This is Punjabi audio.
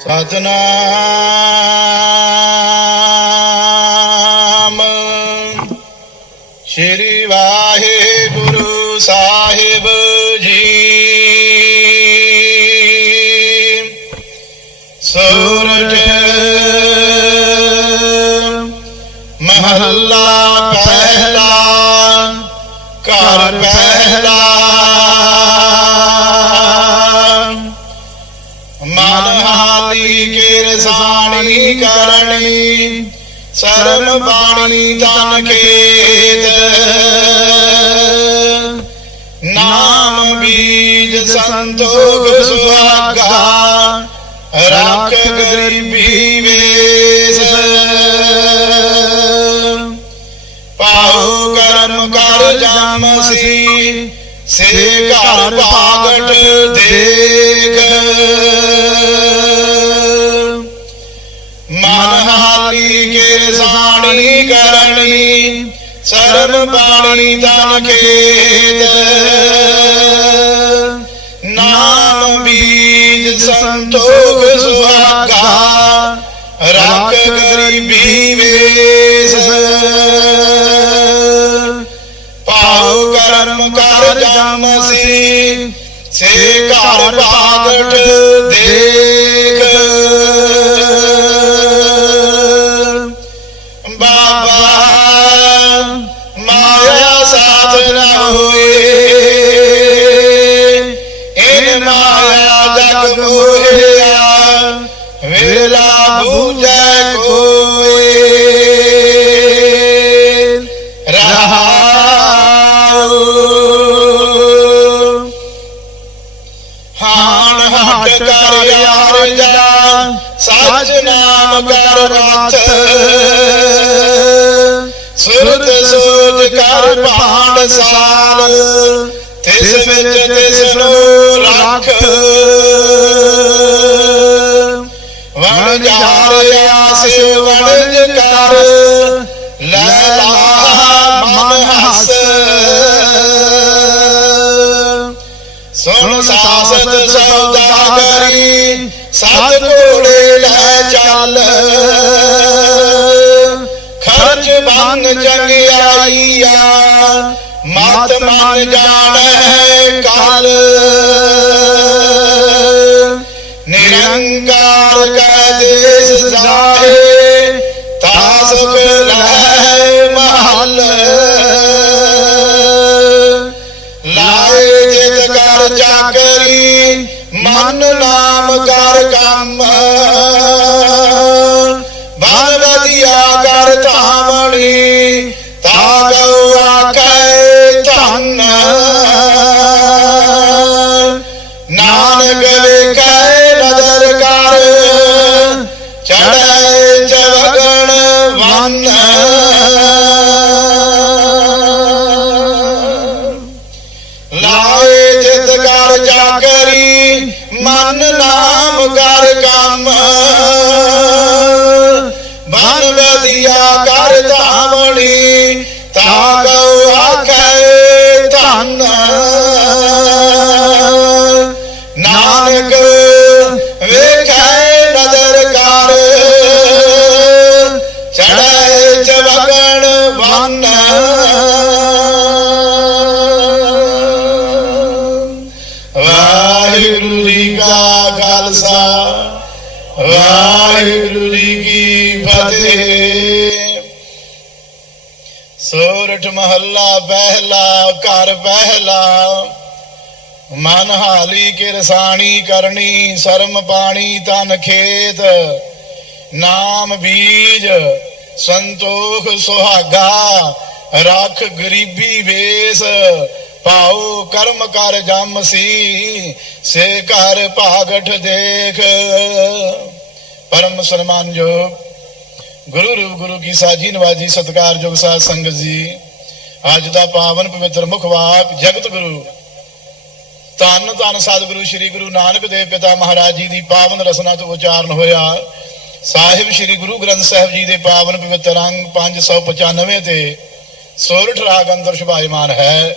ਸਤਨਾਮ। ਸ਼੍ਰੀ ਵਾਹਿਗੁਰੂ ਸਾਹਿਬ ਜੀ। ਸੂਰਜ ਮਹੱਲਾ ਰਸਾਣੀ ਕਰਨੀ, ਸਰਮ ਬਾਣੀ ਤਨ ਖੇਤ ਨਾਮ ਬੀਜ ਸੰਤੋਖ ਸੁਹਾਗਾ ਰੱਖ ਗਰੀਬੀ ਵੇਸ। ਪਾਉ ਕਰਮ ਕਰ ਜਮਸੀ ਸੇ ਘਰ ਭਾਗਟ ਦੇਖ। ਸੰਤੋਖ ਸੁਹਾਗਾ ਸੱਚ ਨਾਮ ਕਰ ਵਤ ਸੁਰਤ ਸੋਚ ਕਰ ਪਾਣ ਸਾਲ ਤਿਸ ਵਿੱਚ ਤਿਸ ਨੂੰ ਰੱਖ। ਵਣ ਜਾਰ ਆਸ ਵਣਜ ਕਰ ਲੈ ਲਾ ਮਨ ਹਸ। ਸੁਣ ਸਾਸਤ ਸੌਦਾਗਰੀ ਸਤ ਕੋਲੇ ਲੈ ਚੱਲ। ਖਰਚ ਬੰਨ ਚੰਗਿਆਈਆ ਮਤ ਮਨ ਜਾਣੈ ਕਾਲ। ਨਿਰੰਕਾਰ ਕੈ ਦੇਸ ਜਾਏ ਤਾ ਸੁਖ ਵਾਹਿਗੁਰੂ ਜੀ ਕੀ ਫਤਿਹ। ਸੋਰਠ ਮਹੱਲਾ ਪਹਿਲਾ ਘਰ ਪਹਿਲਾ ਮਨ ਹਾਲੀ ਕੇ ਰਸਾਣੀ ਕਰਨੀ, ਸਰਮ ਪਾਣੀ ਤਨ ਖੇਤ। ਨਾਮ ਬੀਜ, ਸੰਤੋਖ ਸੁਹਾਗਾ। ਰੱਖ ਗਰੀਬੀ ਵੇਸ ਪਾਉ ਕਰਮ ਕਰ ਜਮ ਸੀ। ਸੇ ਘਰ ਭਾਗਠ ਦੇਖ। ਪਰਮ ਸਨਮਾਨਯੋਗ ਗੁਰੂ ਰੂਪ ਗੁਰੂ ਕੀ ਸਾਜੀ ਨਵਾਜੀ ਸਤਕਾਰਯੋਗ ਸਾਧ ਸੰਗਤ ਜੀ, ਅੱਜ ਦਾ ਪਾਵਨ ਪਵਿੱਤਰ ਮੁਖ ਵਾਕ ਜਗਤ ਗੁਰੂ। ਧੰਨ ਧੰਨ ਸਤਿਗੁਰੂ ਸ੍ਰੀ ਗੁਰੂ ਨਾਨਕ ਦੇਵ ਪਿਤਾ ਮਹਾਰਾਜ ਜੀ ਦੀ ਪਾਵਨ ਰਸਨਾ ਤੋਂ ਉਚਾਰਨ ਹੋਇਆ। ਸਾਹਿਬ ਸ੍ਰੀ ਗੁਰੂ ਗ੍ਰੰਥ ਸਾਹਿਬ ਜੀ ਦੇ ਪਾਵਨ ਪਵਿੱਤਰ ਅੰਗ 595 ਤੇ ਸੋਰਠ ਰਾਗ ਅੰਦਰ ਸ਼ੁਭਾਇਮਾਨ ਹੈ।